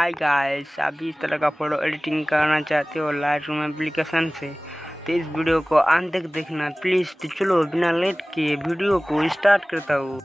Hi guys, आप भी इस तरह का फ़ोटो एडिटिंग करना चाहते हो लाइट रूम एप्लीकेशन से, तो इस वीडियो को अंत तक देखना प्लीज़। तो चलो बिना लेट किए वीडियो को स्टार्ट करता हूँ।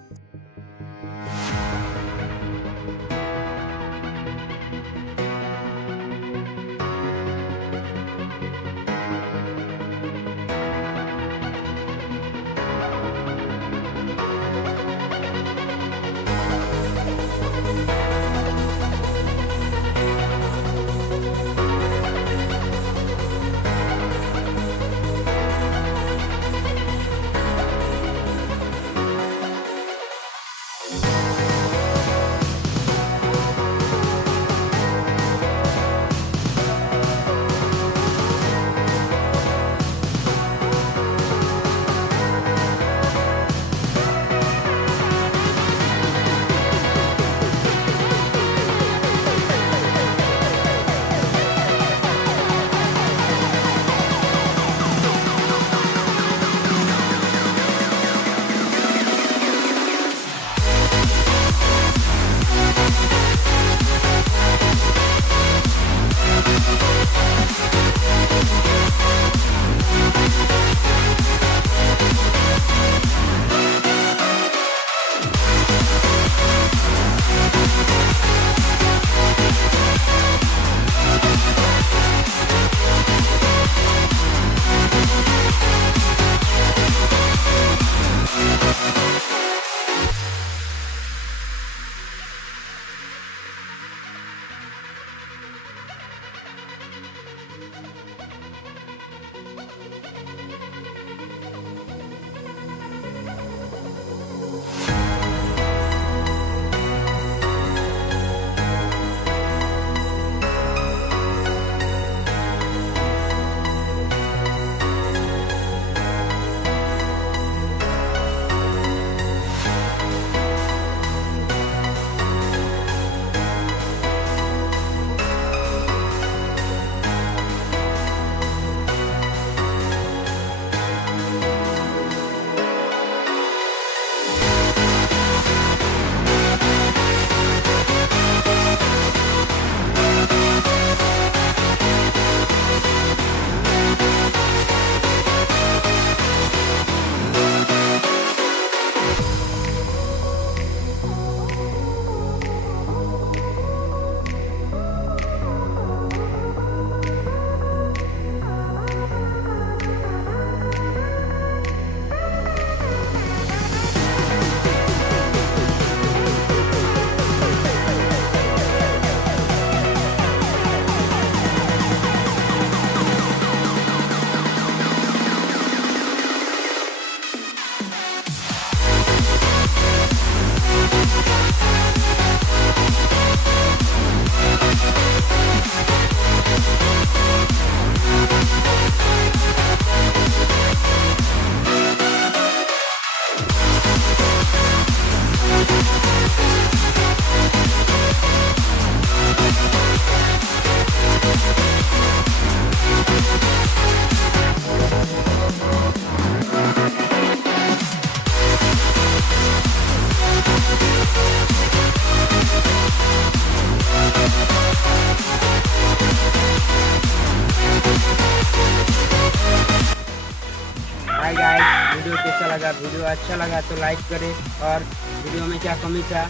हाय गाइस, वीडियो कैसा लगा? वीडियो अच्छा लगा तो लाइक करें और वीडियो में क्या कमी था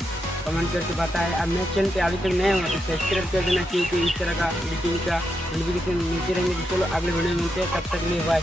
कमेंट करके बताएं। अब मेरे चैनल पे अभी तक नए हो तो सब्सक्राइब कर देना, क्योंकि इस तरह का एडिटिंग का नोटिफिकेशन मिलते रहेंगे। तो चलो अगले वीडियो में मिलते हैं, तब तक के लिए बाय।